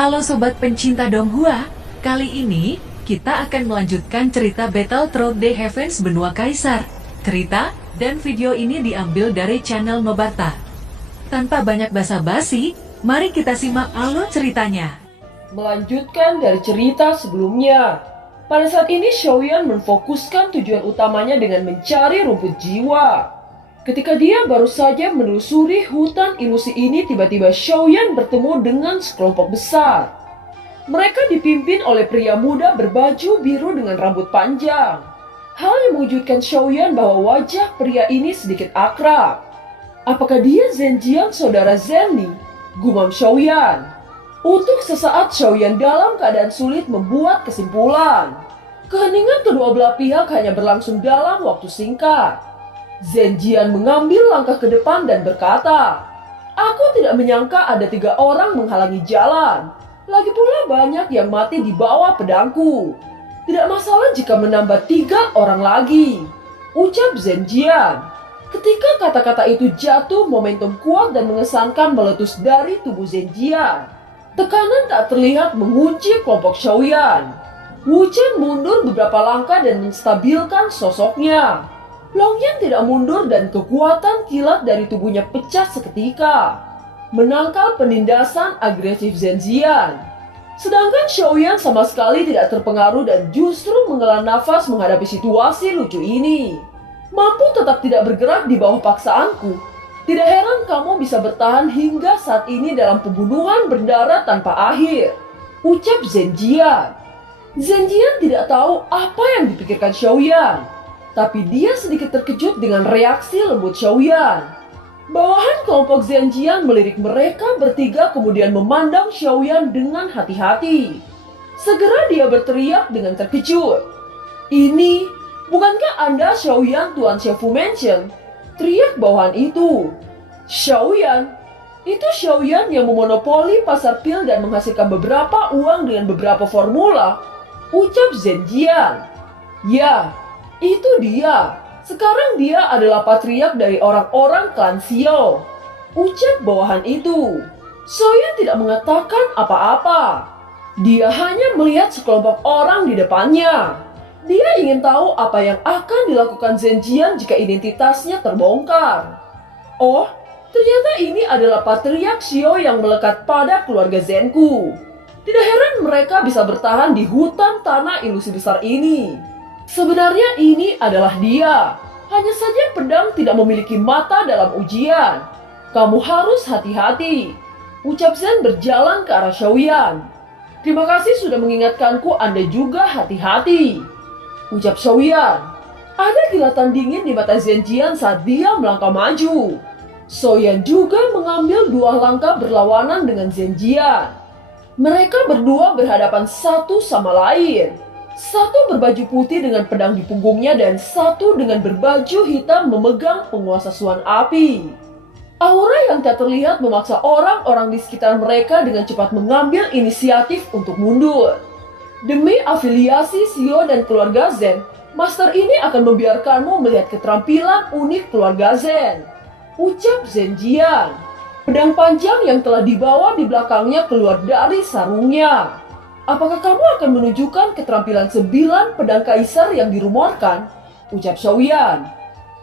Halo Sobat pencinta Donghua, kali ini kita akan melanjutkan cerita Battle Through the Heavens Benua Kaisar. Cerita dan video ini diambil dari channel Nobarta. Tanpa banyak basa-basi, mari kita simak alur ceritanya. Melanjutkan dari cerita sebelumnya, pada saat ini Xiaoyan memfokuskan tujuan utamanya dengan mencari rumput jiwa. Ketika dia baru saja menelusuri hutan ilusi ini, tiba-tiba Xiaoyan bertemu dengan sekelompok besar. Mereka dipimpin oleh pria muda berbaju biru dengan rambut panjang. Hal yang mengejutkan Xiaoyan bahwa wajah pria ini sedikit akrab. Apakah dia Zhenjiang, saudara Zenli? Gumam Xiaoyan. Untuk sesaat Xiaoyan dalam keadaan sulit membuat kesimpulan. Keheningan kedua belah pihak hanya berlangsung dalam waktu singkat. Zhenjiang mengambil langkah ke depan dan berkata, "Aku tidak menyangka ada 3 orang menghalangi jalan. Lagi pula banyak yang mati di bawah pedangku. Tidak masalah jika menambah 3 orang lagi," ucap Zhenjiang. Ketika kata-kata itu jatuh, momentum kuat dan mengesankan meletus dari tubuh Zhenjiang. Tekanan tak terlihat mengunci kelompok Xiaoyan. Wu Chen mundur beberapa langkah dan menstabilkan sosoknya. Longyan tidak mundur dan kekuatan kilat dari tubuhnya pecah seketika, menangkal penindasan agresif Zhenjiang. Sedangkan Xiaoyan sama sekali tidak terpengaruh dan justru menghela nafas menghadapi situasi lucu ini. Mampu tetap tidak bergerak di bawah paksaanku. Tidak heran kamu bisa bertahan hingga saat ini dalam pembunuhan berdarah tanpa akhir, ucap Zhenjiang. Zhenjiang tidak tahu apa yang dipikirkan Xiaoyan, tapi dia sedikit terkejut dengan reaksi lembut Xiaoyan. Bawahan kelompok Zhenjiang melirik mereka bertiga kemudian memandang Xiaoyan dengan hati-hati. Segera dia berteriak dengan terkejut. "Ini, bukankah Anda Xiaoyan Tuan Xiaofu Mansion?" teriak bawahan itu. "Xiaoyan? Itu Xiaoyan yang memonopoli pasar pil dan menghasilkan beberapa uang dengan beberapa formula," ucap Zhenjiang. "Ya, itu dia. Sekarang dia adalah patriark dari orang-orang klan Xiao," ucap bawahan itu. Xiaoyan tidak mengatakan apa-apa. Dia hanya melihat sekelompok orang di depannya. Dia ingin tahu apa yang akan dilakukan Zhenjiang jika identitasnya terbongkar. Oh, ternyata ini adalah patriark Xiao yang melekat pada keluarga Zenku. Tidak heran mereka bisa bertahan di hutan tanah ilusi besar ini. Sebenarnya ini adalah dia. Hanya saja pedang tidak memiliki mata dalam ujian. Kamu harus hati-hati, ucap Zen berjalan ke arah Xiaoyan. "Terima kasih sudah mengingatkanku, Anda juga hati-hati," ucap Xiaoyan. Ada kilatan dingin di mata Zhenjiang saat dia melangkah maju. Xiaoyan juga mengambil 2 langkah berlawanan dengan Zhenjiang. Mereka berdua berhadapan satu sama lain. Satu berbaju putih dengan pedang di punggungnya dan satu dengan berbaju hitam memegang penguasa suan api. Aura yang tak terlihat memaksa orang-orang di sekitar mereka dengan cepat mengambil inisiatif untuk mundur. Demi afiliasi Xiao dan keluarga Zen, Master ini akan membiarkanmu melihat keterampilan unik keluarga Zen, ucap Zhenjiang. Pedang panjang yang telah dibawa di belakangnya keluar dari sarungnya. "Apakah kamu akan menunjukkan keterampilan 9 pedang kaisar yang dirumorkan?" ucap Xiaoyan.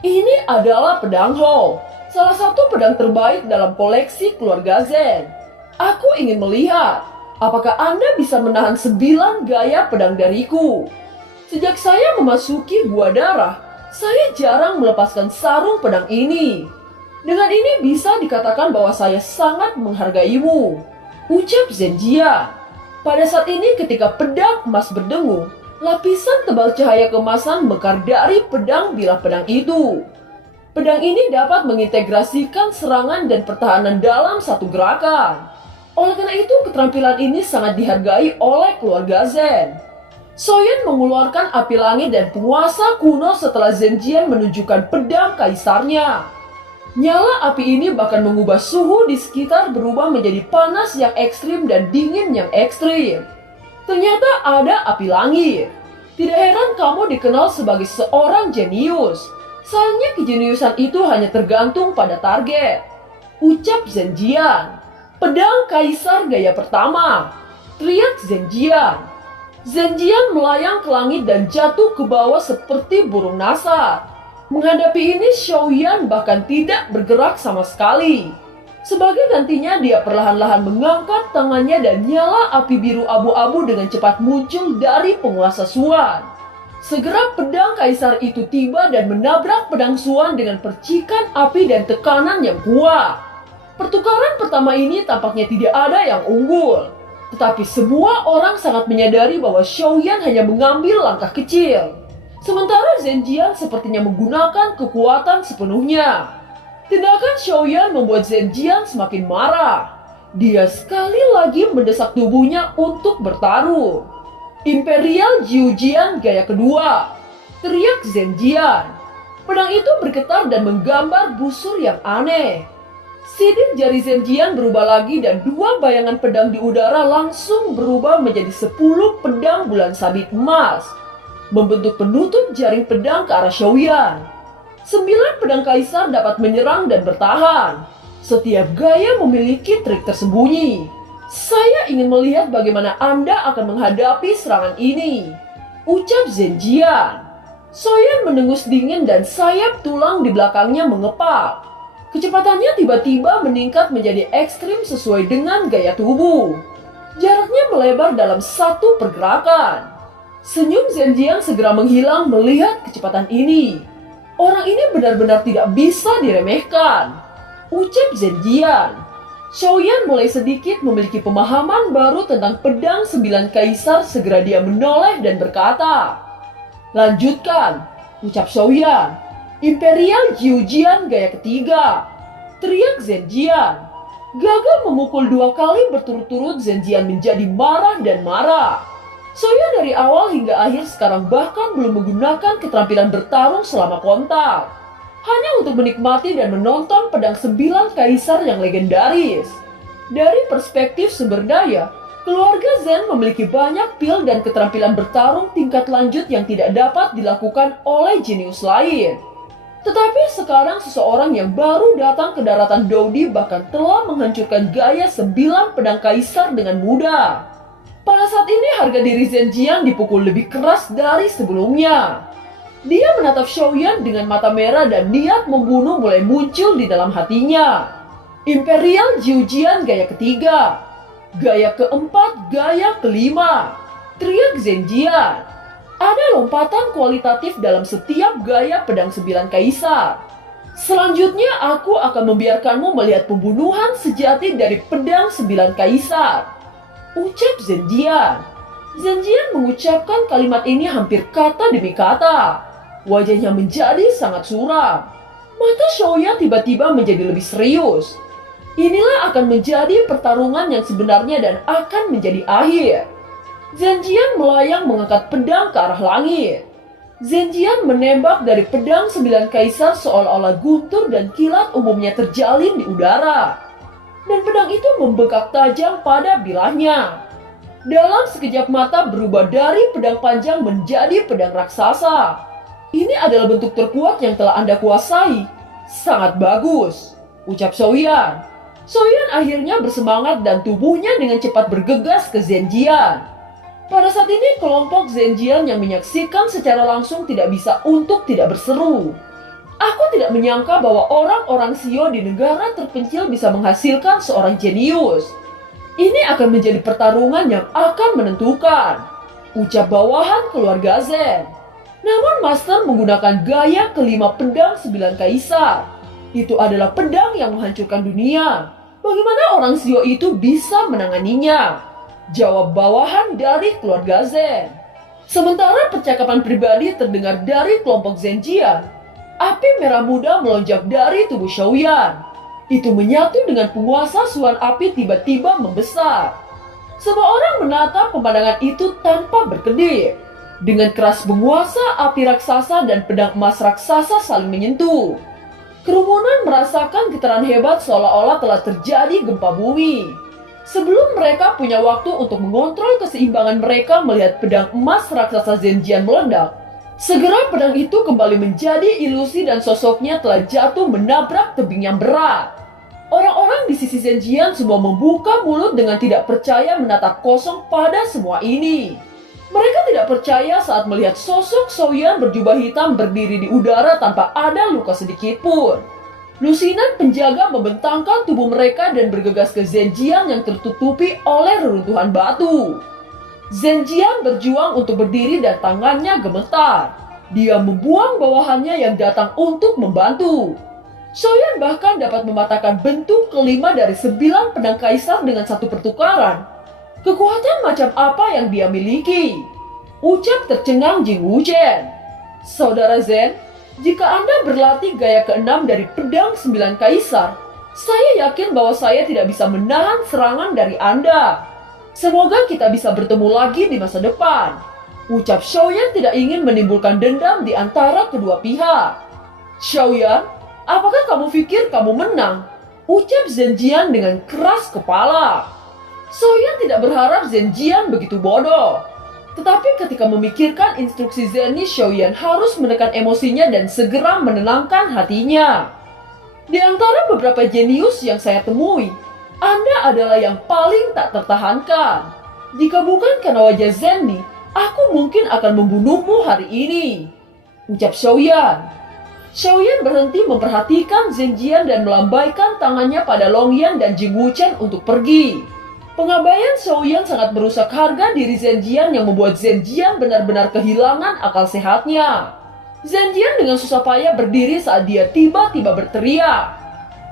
"Ini adalah pedang Hou, salah satu pedang terbaik dalam koleksi keluarga Zen. Aku ingin melihat apakah Anda bisa menahan 9 gaya pedang dariku. Sejak saya memasuki Gua Darah, saya jarang melepaskan sarung pedang ini. Dengan ini bisa dikatakan bahwa saya sangat menghargaimu," ucap Zhenjiang. Pada saat ini ketika pedang emas berdengung, lapisan tebal cahaya kemasan mekar dari pedang bilah pedang itu. Pedang ini dapat mengintegrasikan serangan dan pertahanan dalam satu gerakan. Oleh karena itu keterampilan ini sangat dihargai oleh keluarga Zen. Xiaoyan mengeluarkan api langit dan penguasa kuno setelah Zhenjiang menunjukkan pedang kaisarnya. Nyala api ini bahkan mengubah suhu di sekitar berubah menjadi panas yang ekstrim dan dingin yang ekstrim. Ternyata ada api langit. Tidak heran kamu dikenal sebagai seorang jenius. Sayangnya kejeniusan itu hanya tergantung pada target, ucap Zhenjiang. Pedang Kaisar gaya pertama, teriak Zenjian. Zenjian melayang ke langit dan jatuh ke bawah seperti burung nasar. Menghadapi ini, Xiaoyan bahkan tidak bergerak sama sekali. Sebagai gantinya, dia perlahan-lahan mengangkat tangannya dan nyala api biru abu-abu dengan cepat muncul dari penguasa Xuan. Segera pedang Kaisar itu tiba dan menabrak pedang Xuan dengan percikan api dan tekanan yang kuat. Pertukaran pertama ini tampaknya tidak ada yang unggul. Tetapi semua orang sangat menyadari bahwa Xiaoyan hanya mengambil langkah kecil. Sementara Zenjian sepertinya menggunakan kekuatan sepenuhnya. Tindakan Xiaoyan membuat Zenjian semakin marah. Dia sekali lagi mendesak tubuhnya untuk bertarung. Imperial Jiujian gaya kedua, teriak Zenjian. Pedang itu bergetar dan menggambar busur yang aneh. Sidik jari Zenjian berubah lagi dan dua bayangan pedang di udara langsung berubah menjadi 10 pedang bulan sabit emas, membentuk penutup jaring pedang ke arah Xiaoyan. 9 pedang Kaisar dapat menyerang dan bertahan. Setiap gaya memiliki trik tersembunyi. Saya ingin melihat bagaimana Anda akan menghadapi serangan ini, ucap Zenjian. Xiaoyan mendengus dingin dan sayap tulang di belakangnya mengepak. Kecepatannya tiba-tiba meningkat menjadi ekstrim sesuai dengan gaya tubuh. Jaraknya melebar dalam satu pergerakan. Senyum Zenjian segera menghilang melihat kecepatan ini. Orang ini benar-benar tidak bisa diremehkan, ucap Zenjian. Xiaoyan mulai sedikit memiliki pemahaman baru tentang pedang 9 Kaisar. Segera dia menoleh dan berkata, "Lanjutkan," ucap Xiaoyan. Imperial Jiujian gaya ketiga, teriak Zenjian. Gagal memukul 2 kali berturut-turut, Zenjian menjadi marah dan marah. Xiaoyan dari awal hingga akhir sekarang bahkan belum menggunakan keterampilan bertarung selama kontak. Hanya untuk menikmati dan menonton pedang 9 Kaisar yang legendaris. Dari perspektif sumber daya, keluarga Zen memiliki banyak pil dan keterampilan bertarung tingkat lanjut yang tidak dapat dilakukan oleh jenius lain. Tetapi sekarang seseorang yang baru datang ke daratan Dodi bahkan telah menghancurkan gaya 9 pedang Kaisar dengan mudah. Pada saat ini harga diri Zenjian dipukul lebih keras dari sebelumnya. Dia menatap Xiaoyan dengan mata merah dan niat membunuh mulai muncul di dalam hatinya. Imperial Jiujian gaya ketiga, gaya keempat, gaya kelima, teriak Zenjian. Ada lompatan kualitatif dalam setiap gaya pedang 9 Kaisar. Selanjutnya aku akan membiarkanmu melihat pembunuhan sejati dari pedang 9 Kaisar, ucap Zenjian. Zenjian mengucapkan kalimat ini hampir kata demi kata. Wajahnya menjadi sangat suram. Mata Xiaoyan tiba-tiba menjadi lebih serius. Inilah akan menjadi pertarungan yang sebenarnya dan akan menjadi akhir. Zenjian melayang mengangkat pedang ke arah langit. Zenjian menembak dari pedang 9 Kaisar seolah-olah guntur dan kilat umumnya terjalin di udara. Dan pedang itu membengkak tajam pada bilahnya. Dalam sekejap mata berubah dari pedang panjang menjadi pedang raksasa. Ini adalah bentuk terkuat yang telah Anda kuasai. Sangat bagus, ucap Xiaoyan. Xiaoyan akhirnya bersemangat dan tubuhnya dengan cepat bergegas ke Zenjian. Pada saat ini kelompok Zenjian yang menyaksikan secara langsung tidak bisa untuk tidak berseru. Aku tidak menyangka bahwa orang-orang Xio di negara terpencil bisa menghasilkan seorang jenius. Ini akan menjadi pertarungan yang akan menentukan, ucap bawahan keluarga Zen. Namun Master menggunakan gaya kelima pedang 9 Kaisar. Itu adalah pedang yang menghancurkan dunia. Bagaimana orang Xio itu bisa menanganinya? Jawab bawahan dari keluarga Zen. Sementara percakapan pribadi terdengar dari kelompok Zenjian. Api merah muda melonjak dari tubuh Xiaoyan. Itu menyatu dengan penguasa Xuan api tiba-tiba membesar. Semua orang menatap pemandangan itu tanpa berkedip. Dengan keras penguasa api raksasa dan pedang emas raksasa saling menyentuh. Kerumunan merasakan getaran hebat seolah-olah telah terjadi gempa bumi. Sebelum mereka punya waktu untuk mengontrol keseimbangan mereka melihat pedang emas raksasa Zenjian meledak, segera pedang itu kembali menjadi ilusi dan sosoknya telah jatuh menabrak tebing yang berat. Orang-orang di sisi Zenjian semua membuka mulut dengan tidak percaya menatap kosong pada semua ini. Mereka tidak percaya saat melihat sosok Xiaoyan berjubah hitam berdiri di udara tanpa ada luka sedikit pun. Lusinan penjaga membentangkan tubuh mereka dan bergegas ke Zenjian yang tertutupi oleh reruntuhan batu. Zenjian berjuang untuk berdiri dan tangannya gemetar. Dia membuang bawahannya yang datang untuk membantu. Xiaoyan bahkan dapat mematahkan bentuk kelima dari 9 pedang kaisar dengan satu pertukaran. Kekuatan macam apa yang dia miliki? Ucap tercengang Jing Wuchen. Saudara Zen, jika Anda berlatih gaya ke-6 dari pedang 9 kaisar, saya yakin bahwa saya tidak bisa menahan serangan dari Anda. Semoga kita bisa bertemu lagi di masa depan. Ucap Xiaoyan tidak ingin menimbulkan dendam di antara kedua pihak. Xiaoyan, apakah kamu pikir kamu menang? Ucap Zenjian dengan keras kepala. Xiaoyan tidak berharap Zenjian begitu bodoh. Tetapi ketika memikirkan instruksi Zenny, Xiaoyan harus menekan emosinya dan segera menenangkan hatinya. Di antara beberapa jenius yang saya temui, Anda adalah yang paling tak tertahankan. Jika bukan karena wajah Zenny, aku mungkin akan membunuhmu hari ini. Ucap Xiaoyan. Xiaoyan berhenti memperhatikan Zenjian dan melambaikan tangannya pada Longyan dan Jing Wuchen untuk pergi. Pengabaian Xiaoyan sangat merusak harga diri Zenjian yang membuat Zenjian benar-benar kehilangan akal sehatnya. Zenjian dengan susah payah berdiri saat dia tiba-tiba berteriak.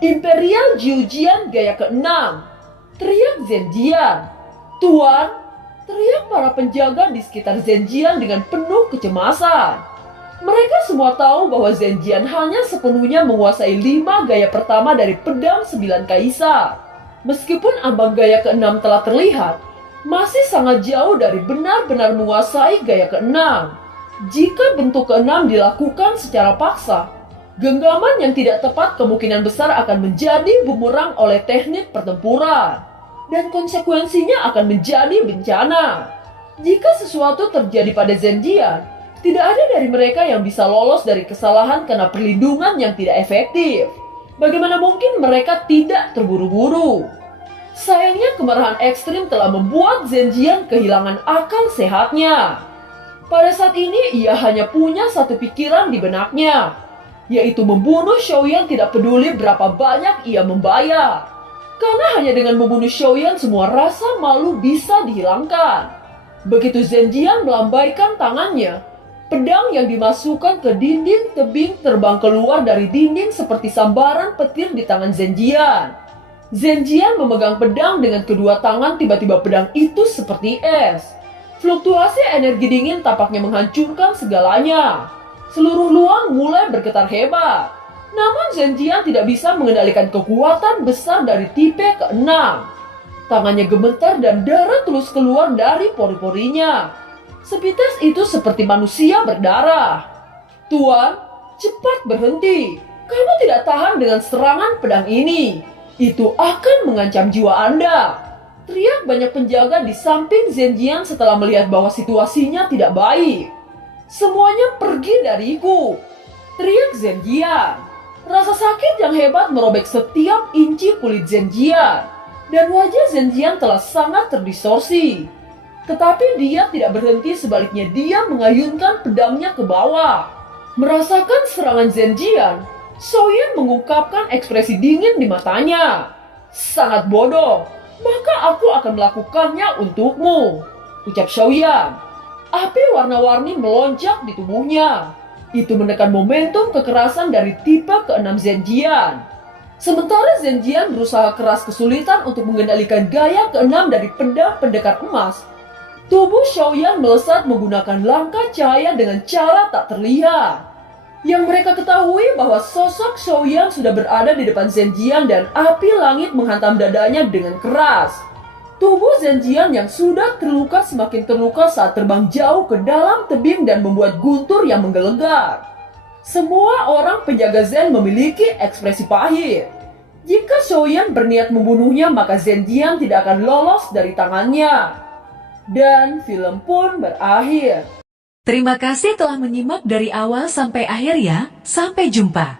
Imperial Jiujian gaya ke-6. Teriak Zenjian. Tuan, teriak para penjaga di sekitar Zenjian dengan penuh kecemasan. Mereka semua tahu bahwa Zenjian hanya sepenuhnya menguasai 5 gaya pertama dari pedang 9 kaisar. Meskipun ambang gaya ke-6 telah terlihat, masih sangat jauh dari benar-benar menguasai gaya ke-6. Jika bentuk ke-6 dilakukan secara paksa, genggaman yang tidak tepat kemungkinan besar akan menjadi bumerang oleh teknik pertempuran. Dan konsekuensinya akan menjadi bencana. Jika sesuatu terjadi pada Zenjian, tidak ada dari mereka yang bisa lolos dari kesalahan karena perlindungan yang tidak efektif. Bagaimana mungkin mereka tidak terburu-buru? Sayangnya kemarahan ekstrim telah membuat Zenjian kehilangan akal sehatnya. Pada saat ini ia hanya punya satu pikiran di benaknya, yaitu membunuh Xiaoyan tidak peduli berapa banyak ia membayar. Karena hanya dengan membunuh Xiaoyan semua rasa malu bisa dihilangkan. Begitu Zenjian melambaikan tangannya, pedang yang dimasukkan ke dinding tebing terbang keluar dari dinding seperti sambaran petir di tangan Zenjian. Zenjian memegang pedang dengan kedua tangan, tiba-tiba pedang itu seperti es. Fluktuasi energi dingin tampaknya menghancurkan segalanya. Seluruh ruang mulai bergetar hebat. Namun Zenjian tidak bisa mengendalikan kekuatan besar dari tipe ke-6. Tangannya gemetar dan darah terus keluar dari pori-porinya. Sepintas itu seperti manusia berdarah. Tuan, cepat berhenti. Kamu tidak tahan dengan serangan pedang ini. Itu akan mengancam jiwa Anda. Teriak banyak penjaga di samping Zenjian setelah melihat bahwa situasinya tidak baik. Semuanya pergi dariku. Teriak Zenjian. Rasa sakit yang hebat merobek setiap inci kulit Zenjian. Dan wajah Zenjian telah sangat terdistorsi. Tetapi dia tidak berhenti, sebaliknya dia mengayunkan pedangnya ke bawah. Merasakan serangan Zenjian, Xiaoyan mengungkapkan ekspresi dingin di matanya. Sangat bodoh, maka aku akan melakukannya untukmu, ucap Xiaoyan. Api warna-warni melonjak di tubuhnya. Itu menekan momentum kekerasan dari tipe ke-6 Zenjian. Sementara Zenjian berusaha keras kesulitan untuk mengendalikan gaya ke-6 dari pedang pendekar emas, tubuh Xiaoyan melesat menggunakan langkah cahaya dengan cara tak terlihat. Yang mereka ketahui bahwa sosok Xiaoyan sudah berada di depan Zenjian dan api langit menghantam dadanya dengan keras. Tubuh Zenjian yang sudah terluka semakin terluka saat terbang jauh ke dalam tebing dan membuat guntur yang menggelegar. Semua orang penjaga Zen memiliki ekspresi pahit. Jika Xiaoyan berniat membunuhnya, maka Zenjian tidak akan lolos dari tangannya. Dan film pun berakhir. Terima kasih telah menyimak dari awal sampai akhir ya. Sampai jumpa.